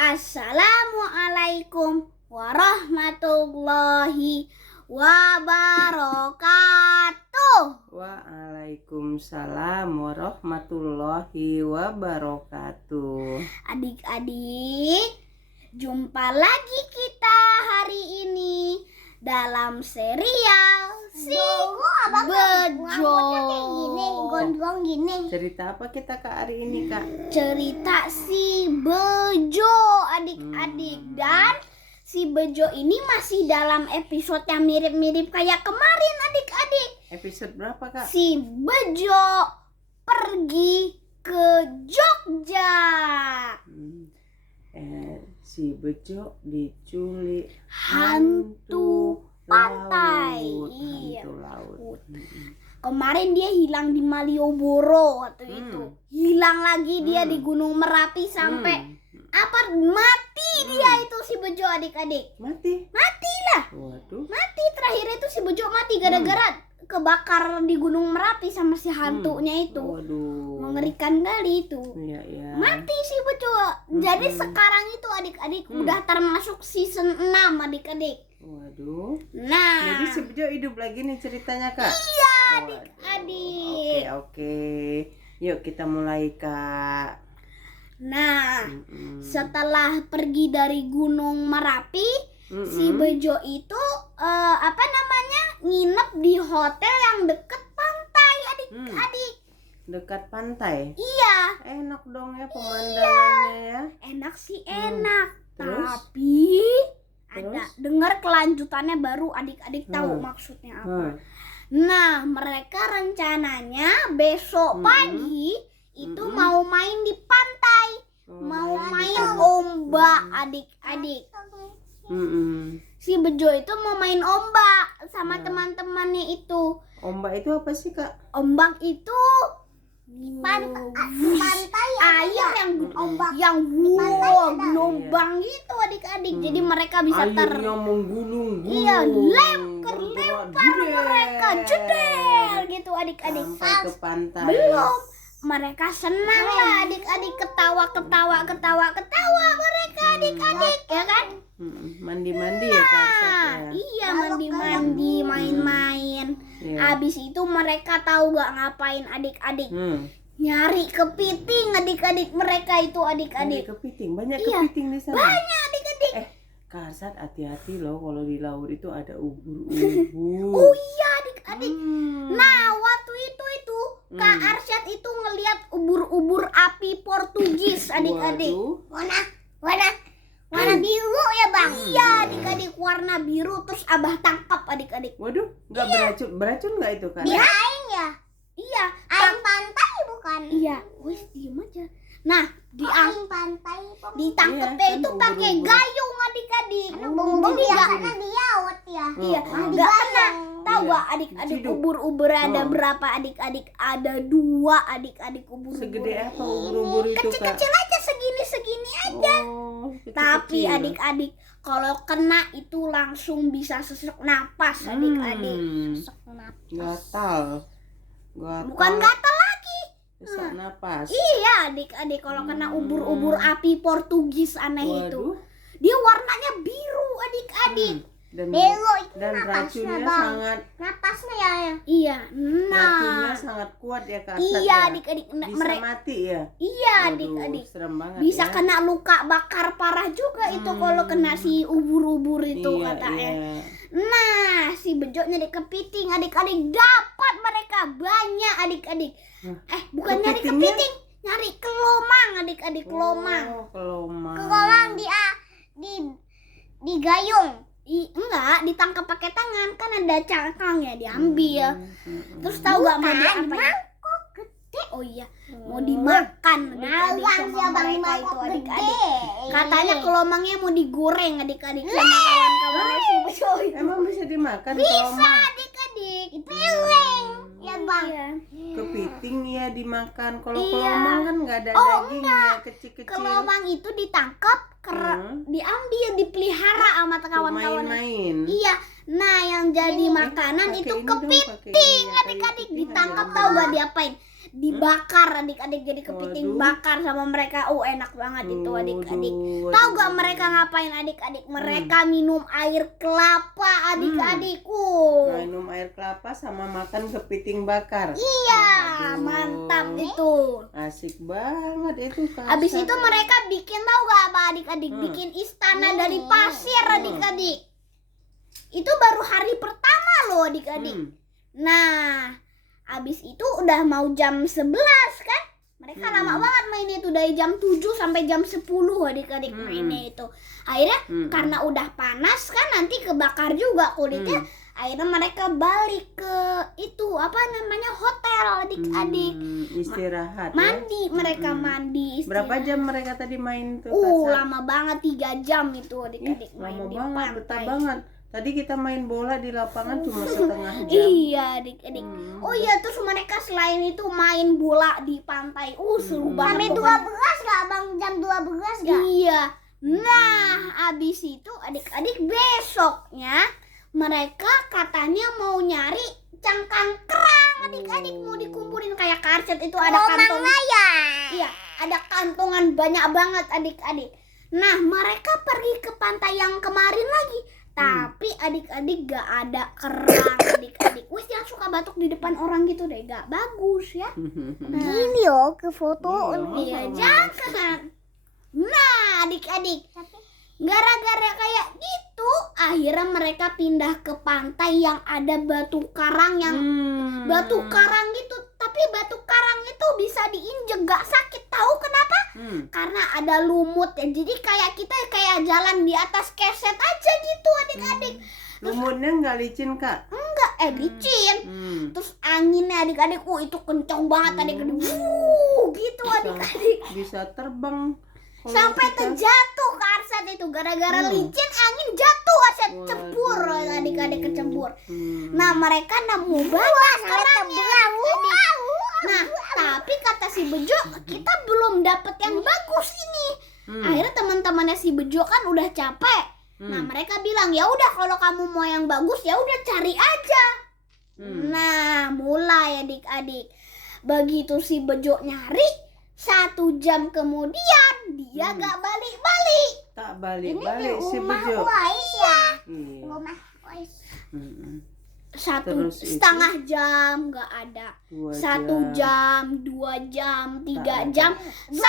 Assalamualaikum warahmatullahi wabarakatuh. Waalaikumsalam warahmatullahi wabarakatuh. Adik-adik, jumpa lagi kita hari ini dalam serial Si Bejo. Gondrong gini. Cerita apa kita Kak hari ini Kak? Cerita Si Bejo, adik-adik. Dan Si Bejo ini masih dalam episode yang mirip-mirip kayak kemarin, adik-adik. Episode berapa Kak? Si Bejo pergi ke Jogja. Si Bejo diculik Hantu pantai. laut. Iya. Hantu laut. Kemarin dia hilang di Malioboro waktu itu. Hilang lagi dia di Gunung Merapi sampai mati dia itu si Bejo, adik-adik. Mati? Matilah. Waduh. Mati, terakhir itu si Bejo mati gara-gara kebakar di Gunung Merapi sama si hantunya itu. Waduh. Mengerikan kali itu. Iya, iya. Mati si Bejo. Jadi sekarang itu adik-adik udah termasuk season 6, adik-adik. Waduh. Nah, Jadi si Bejo hidup lagi nih ceritanya Kak? iya Waduh. adik-adik. Oke. Yuk kita mulai Kak. Nah, setelah pergi dari Gunung Merapi, si Bejo itu nginep di hotel yang deket pantai, adik-adik. Dekat pantai. Iya, Enak dong ya pemandangannya ya. enak sih enak. Terus? Tapi Terus? ada dengar kelanjutannya baru adik-adik tahu maksudnya apa. Nah, mereka rencananya besok pagi itu mau main di pantai. Mau main ombak, adik-adik. Si Bejo itu mau main ombak sama teman-temannya itu. Ombak itu apa sih Kak? Ombak itu Pantai air yang gelombang gitu, adik-adik. Jadi mereka bisa Airnya menggulung. Iya, lempar mereka jedel gitu, adik-adik. Sampai ke pantai. Belum, mereka senang lah adik-adik, ketawa mereka adik-adik, ya kan? Mandi-mandi ya Kak Arsat ya? Iya, mandi-mandi, main-main. Iya. Abis itu mereka tahu gak ngapain adik-adik? Nyari kepiting adik-adik mereka itu, Ada adik-adik. kepiting, banyak Iya, kepiting di sana. Banyak adik-adik. Kak Arsat hati-hati loh kalau di laut itu ada ubur-ubur. Oh iya adik-adik. Nah, waktu itu Kak Arsyad itu ngelihat ubur-ubur api Portugis, adik-adik. Waduh. warna biru ya bang. Iya, adik-adik, warna biru. Terus Abah tangkap, adik-adik. Waduh, nggak beracun nggak itu Kak? Air ya. Iya, Air pantai bukan. iya. Wes, diem aja. Nah, Air pantai. ditangkapnya Iya, kan, itu pakai ubur-ubur. gayung, adik-adik. Bung biasanya di laut ya. Iya, nggak kena. Tahu gak adik-adik Ciduk. ubur-ubur ada berapa, adik-adik? Ada 2 adik-adik ubur-ubur. Segede apa ubur-ubur itu Kak? Kecil-kecil aja, segini aja. Oh, Tapi kecil-kecil. adik-adik, kalau kena itu langsung bisa sesak napas, adik-adik. Sesak napas. Gatal. Bukan gatal lagi. Sesak napas. Iya, adik-adik, kalau kena ubur-ubur api Portugis aneh itu, Waduh. dia warnanya biru, adik-adik. Dan Belo itu racunnya napasnya bang. sangat Napasnya ya. Iya, racunnya nah. sangat kuat ya Kak Arsat Iya, ya? adik-adik. Bisa Mereka mati ya? iya, Waduh, adik-adik. serem banget Bisa ya. kena luka bakar parah juga itu kalau kena si ubur-ubur itu Iya, katanya. iya. Nah, si Bejo nyari kepiting, adik-adik, dapat mereka banyak, adik-adik. Bukan nyari Kepitingnya? kepiting, nyari kelomang, adik-adik, kelomang. Oh, kelomang. Kekolang di gayung. Enggak, ditangkap pakai tangan, kan ada cangkangnya, diambil. Terus tahu gak mau diapain? Mangkok gede. Oh iya, mau dimakan adik-adik Nawang sama ya bang, mereka itu, mangkok adik-adik. gede. Katanya kelomangnya mau digoreng, adik-adik, sama kawan-kawannya si Bejo itu. Emang bisa dimakan Bisa, kelomang? adik-adik. Piring ya bang. Iya. Kepiting ya dimakan. Kalau Iya. kelomang kan nggak ada Oh, dagingnya, kecil-kecil. Kelomang itu ditangkap, diambil, dipelihara sama Tuh, kawan-kawannya. main-main. Iya. Nah, yang jadi makanan Pakai itu ini dong, pakai kepiting, ini ya, kayu adik-adik. putih Ditangkap, aja. tahu gak diapain? dibakar adik-adik, jadi kepiting Waduh. bakar sama mereka. Enak banget itu adik-adik. Waduh, Tahu gak waduh. mereka ngapain adik-adik? Mereka minum air kelapa adik-adik. Minum air kelapa sama makan kepiting bakar. Iya, Waduh. mantap itu. Asik banget itu Kak. Habis itu mereka bikin, tahu gak apa adik-adik? Bikin istana dari pasir adik-adik. Itu baru hari pertama loh adik-adik. Nah, habis itu udah mau jam 11 kan? Mereka lama banget mainnya itu, dari jam 7 sampai jam 10 adik-adik mainnya itu. Akhirnya karena udah panas kan, nanti kebakar juga kulitnya. Akhirnya mereka balik ke itu apa namanya, hotel adik-adik. Istirahat. Mandi, ya? mereka mandi. Berapa istirahat. jam mereka tadi main tuh? Kak Sat? Lama banget, 3 jam itu adik-adik main Lama di banget, betah pantai. banget. Tadi kita main bola di lapangan cuma setengah jam. Iya adik-adik. Oh iya, terus mereka selain itu main bola di pantai. Seru banget. Sampai 12 gak bang? Jam 12 gak? Iya. Nah, abis itu adik-adik besoknya mereka katanya mau nyari cangkang kerang adik-adik, mau dikumpulin kayak karset itu, ada kantong. ya. Iya, ada kantongan banyak banget adik-adik. Nah, mereka pergi ke pantai yang kemarin lagi. Tapi adik-adik gak ada kerang adik-adik. Wes, jangan suka batuk di depan orang gitu deh, gak bagus ya. Gini yo ke foto. Iya, jangan. Nah, adik-adik, gara-gara kayak gitu, akhirnya mereka pindah ke pantai yang ada batu karang yang batu karang gitu. Tapi batu karang itu bisa diinjek, gak sakit. Tahu kenapa? Karena ada lumut ya. Jadi kayak kita kayak jalan di atas keset aja gitu adik-adik. Lumutnya nggak licin Kak? Enggak, licin. Terus anginnya adik-adik, itu kencang banget adik-adik. Gitu adik-adik. Bisa terbang. Kalau Sampai kita- terjatuh ke Arsat itu gara-gara licin, angin jatuh, Arsat cebur adik-adik, kecebur. Nah, mereka nemu banyak kerangnya adik-adik. Nah, tapi kata si Bejo, kita belum dapet yang bagus ini. Akhirnya teman-temannya si Bejo kan udah capek. Nah, mereka bilang, ya udah kalau kamu mau yang bagus ya udah cari aja. Nah, mulai adik-adik. Begitu si Bejo nyari, 1 jam kemudian dia gak balik-balik. Tak balik-balik si Bejo. Wais ya. Iya. Rumah Wais. Terus itu? 1,5 jam gak ada. 2 1 jam, 2 jam, 3 jam, 12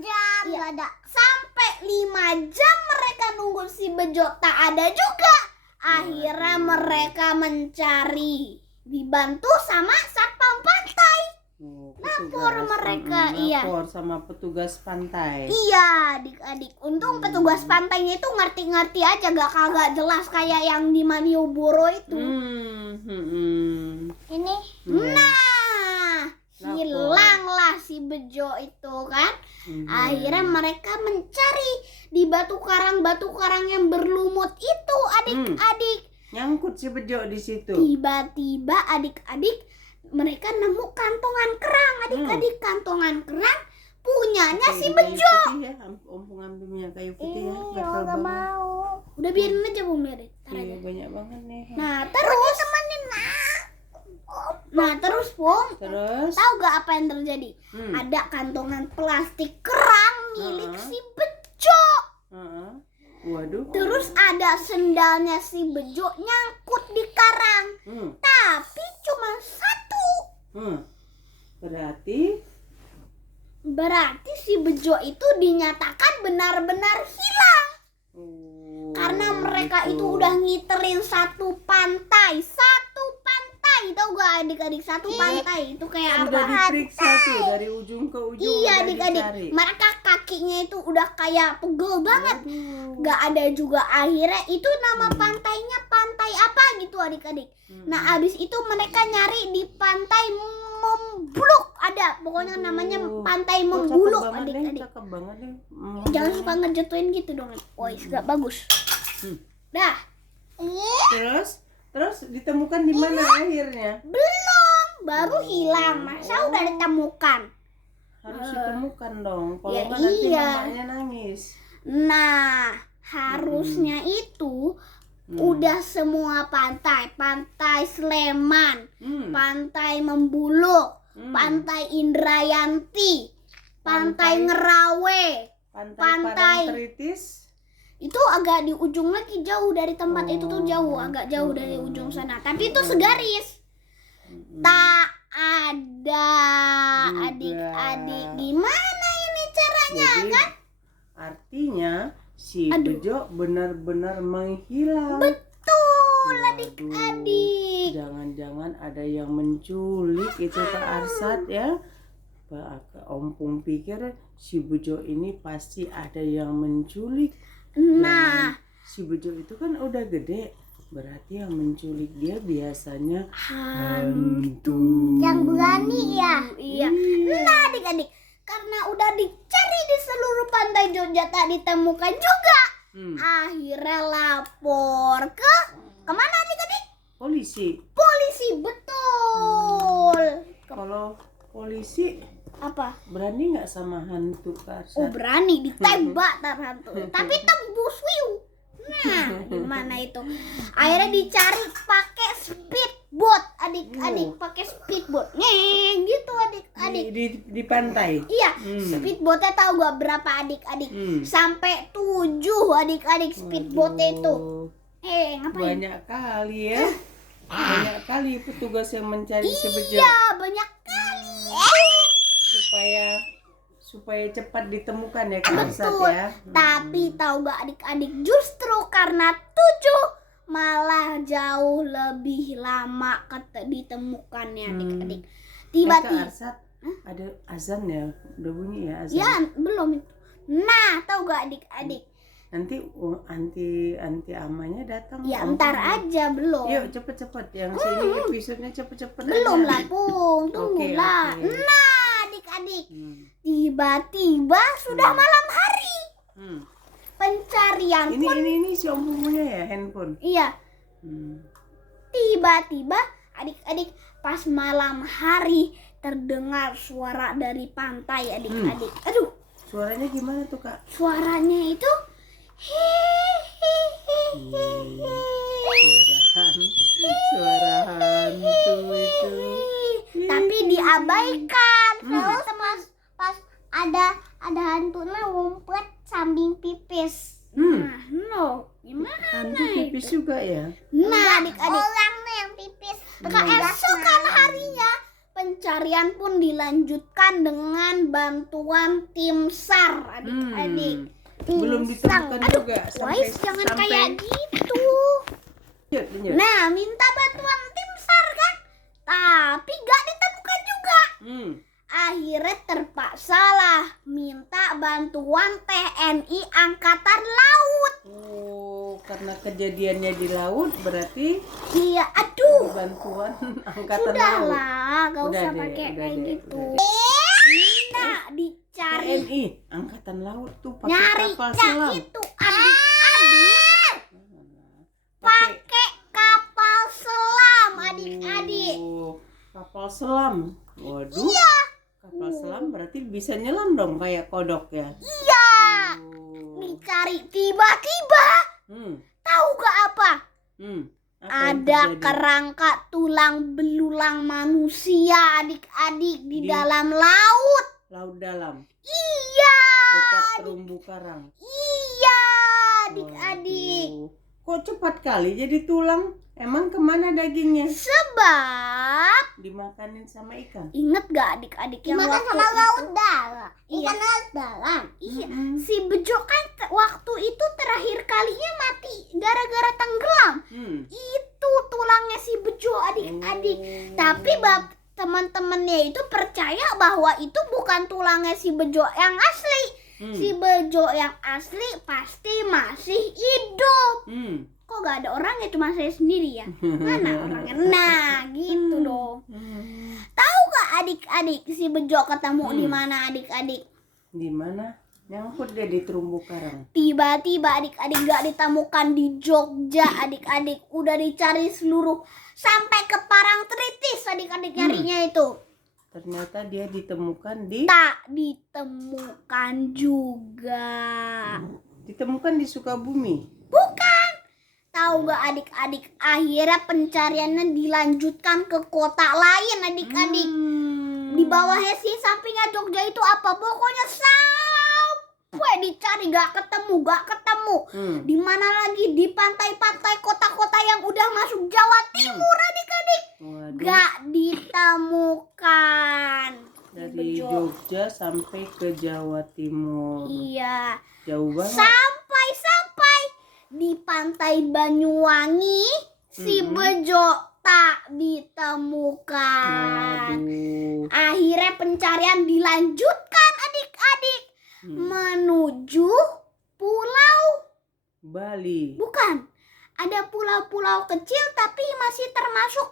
jam Iya. gak ada. sampai 5 jam mereka nunggu si Bejo tak ada juga. Akhirnya mereka mencari, dibantu sama satpam pantai. Lapor mereka, iya. Lapor sama petugas pantai. Iya adik-adik, untung petugas pantainya itu ngerti-ngerti aja, gak kagak jelas kayak yang di Malioboro itu. Ini Nah, Lapor. hilanglah si Bejo itu kan. Akhirnya mereka mencari di batu karang yang berlumut itu adik-adik. Nyangkut si Bejo di situ. Tiba-tiba adik-adik mereka nemu kantongan kerang adik-adik. Kantongan kerang punyanya si Bejo. Putih ya, ompong ambil minyak kayu putih ya. yo Gatal gak banget. mau. Udah biarin aja Bung Mary. Iya, banyak banget nih. Nah terus Bung, Terus tahu gak apa yang terjadi? Ada kantongan plastik kerang milik si Bejo. Waduh. Terus ada sendalnya si Bejo nyangkut di karang. Tapi cuma 1. Berarti si Bejo itu dinyatakan benar-benar hilang. Karena mereka gitu. itu udah ngiterin satu pantai. Tahu gak adik-adik, satu pantai itu kayak Udah apa? diperiksa tuh dari ujung ke ujung. Iya udah adik-adik, dicari. mereka kakinya itu udah kayak pegel banget. Waduh. Gak ada juga. Akhirnya itu nama pantainya pantai apa gitu adik-adik. Nah abis itu mereka nyari di pantai Membluk, ada pokoknya namanya pantai Kok Membuluk cakep banget deh, adik-adik. cakep banget deh. Jangan suka ngejatuhin gitu dong. Woi, gak bagus. Dah, Terus ditemukan di mana akhirnya? belum, baru hilang. Masa udah ditemukan? Harus ditemukan dong. Kalau Ya nggak nanti iya. mamanya nangis. Nah, harusnya itu udah semua pantai Sleman, pantai Membuluk, Pantai Indrayanti, Pantai Ngerawe. Pantai. Parangtritis. Itu agak di ujung lagi, jauh dari tempat itu tuh, jauh, agak jauh dari ujung sana. Tapi itu segaris. Tak ada Juga. adik-adik. Gimana ini caranya? Jadi, kan? artinya si Aduh. Bejo benar-benar menghilang. Betul, Waduh, adik-adik. Jangan-jangan ada yang menculik itu Kak Arsat ya. Om Pung pikir si Bejo ini pasti ada yang menculik. Nah, Si Bejo itu kan udah gede, berarti yang menculik dia biasanya hantu. Yang berani ya. iya. Nah, adik-adik, karena udah dicari di seluruh pantai Jogja tak ditemukan juga. Akhirnya lapor ke kemana adik-adik? Polisi. Polisi, betul. Kalau polisi Apa? berani nggak sama hantu Kak Oh, Arsat? berani ditembak tar hantu. Tapi tembus wiu. Nah, gimana itu? Akhirnya dicari pakai speedboat, adik-adik, pakai speedboat. Ngeng gitu adik-adik. Di pantai. Iya, speedboatnya tahu gak berapa adik-adik? Sampai 7 adik-adik speedboatnya itu. Ngapain? Banyak kali ya. Banyak kali petugas yang mencari si Bejo Iya, banyak kali. supaya cepat ditemukan ya Kak Arsat Betul. ya. Tapi tahu gak adik-adik, justru karena 7 malah jauh lebih lama ditemukannya adik-adik. Kak Tiba-tiba Arsat ada azan ya, udah bunyi ya azan. ya belum itu. Nah, tahu gak adik-adik? Nanti anti amanya datang. Ya Om ntar Pung. aja belum. Yuk cepet-cepet, yang sini episodenya cepet-cepet Belum aja. lah, Pung. Tunggulah. Oke. Nah, adik-adik, tiba-tiba Hmm. sudah malam hari. Pencarian pun Ini si Om Pung punya ya handphone. iya. Tiba-tiba adik-adik pas malam hari terdengar suara dari pantai adik-adik. Aduh, Suaranya gimana tuh Kak? suaranya itu Suara hantu itu. Tapi diabaikan. Terus pas ada hantunya ngumpet samping pipis. nah, no. Gimana Hantu pipis itu? juga ya? Nah, adik-adik, Orangnya yang pipis. keesokan harinya pencarian pun dilanjutkan dengan bantuan tim SAR adik-adik. Belum ditemukan Aduh, juga Wais, jangan kayak gitu. Lanjut. Nah, minta bantuan tim SAR kan, tapi gak ditemukan juga. Akhirnya terpaksalah minta bantuan TNI Angkatan Laut. Oh, karena kejadiannya di laut berarti Iya, aduh. bantuan angkatan laut. Sudahlah, gak Udah usah deh, pakai udah kayak deh, gitu. udah Nah, dicari TNI angkatan laut tuh pakai nyari kapal selam. itu adik-adik Pakai pakai kapal selam adik-adik. kapal selam. Waduh. Iya. Kapal selam berarti bisa nyelam dong kayak kodok ya. Iya, Oh. dicari tiba-tiba tahu gak apa? Apa yang Ada terjadi? kerangka tulang belulang manusia adik-adik di Di- dalam laut. Laut dalam Iya, dekat terumbu karang. iya adik-adik. Waduh. Kok cepat kali jadi tulang? Emang kemana dagingnya? Sebab Dimakanin sama ikan. inget gak adik-adik yang Dimakan waktu sama itu? laut dalam. Iya. Ikan laut dalam. Iya, si Bejo kan waktu itu terakhir kalinya mati gara-gara tenggelam. Itu tulangnya si Bejo adik-adik. Tapi teman-temannya itu percaya bahwa itu bukan tulangnya si Bejo yang asli. Si Bejo yang asli pasti masih hidup. Kok gak ada orangnya, cuma saya sendiri ya? Mana orangnya? Nah, gitu dong. Tahu gak adik-adik si Bejo ketemu di mana adik-adik? Di mana? Nyangkut dia di terumbu karang. Tiba-tiba adik-adik gak ditemukan di Jogja adik-adik. Udah dicari seluruh sampai ke Parangtritis adik-adik nyarinya itu. Ternyata dia ditemukan di Tak ditemukan juga. Ditemukan di Sukabumi. Bukan. Tahu gak adik-adik, akhirnya pencariannya dilanjutkan ke kota lain adik-adik. Di bawahnya sih sampingnya Jogja itu apa? Pokoknya sampai dicari gak ketemu. Di mana lagi? Di pantai-pantai kota-kota yang udah masuk Jawa Timur adik-adik. Waduh, Gak ditemukan. dari Bejo. Jogja sampai ke Jawa Timur. Iya. Jauh banget. Sampai di pantai Banyuwangi si Bejo tak ditemukan. Waduh. Akhirnya pencarian dilanjutkan adik-adik menuju pulau. Bali. Bukan. Ada pulau-pulau kecil tapi masih termasuk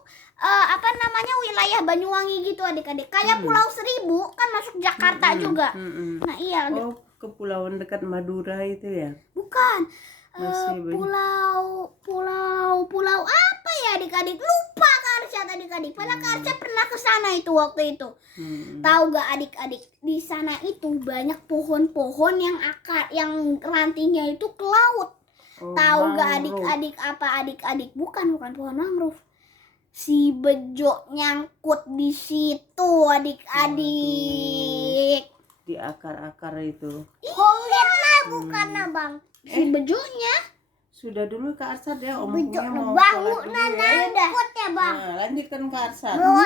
wilayah Banyuwangi gitu adik-adik. Kayak Pulau Seribu kan masuk Jakarta juga. Nah iya. Oh, kepulauan dekat Madura itu ya? Bukan. Masih Pulau apa ya adik-adik? Lupa Kak Arsyad adik-adik. Padahal Kak Arsyad pernah ke sana itu waktu itu. Tahu gak adik-adik? Di sana itu banyak pohon-pohon yang rantingnya itu ke laut. Oh, Tahu gak mangrove. adik-adik apa adik-adik? Bukan pohon mangrove. Si Bejo nyangkut di situ adik-adik. Di akar-akar itu. Konggetnya bukan abang. Si Bejonya. Sudah dulu Kak Arsad ya, Bejo omongnya mau bahu sholat dulu nana ya. ikut ya bang. Nah, lanjutkan Kak Arsad. Bahu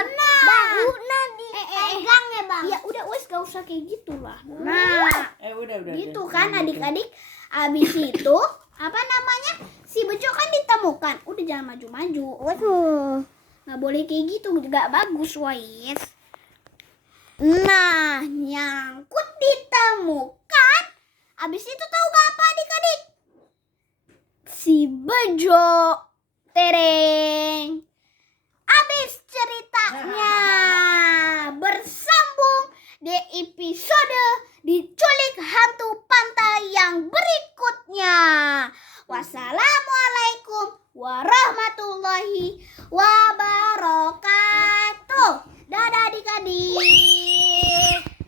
nadi pegang ya bang. Ya udah wes gak usah kayak gitulah. Nah, Udah. gitu kan adik-adik. Abis itu si Bejo kan ditemukan. Udah jangan maju-maju. Waduh. Nggak boleh kayak gitu, nggak bagus wais. Nah, nyangkut ditemukan. Abis itu tahu gak apa adik-adik? Si Bejo tereng. Abis ceritanya bersambung di episode diculik hantu pantai yang berikutnya. Wassalamualaikum warahmatullahi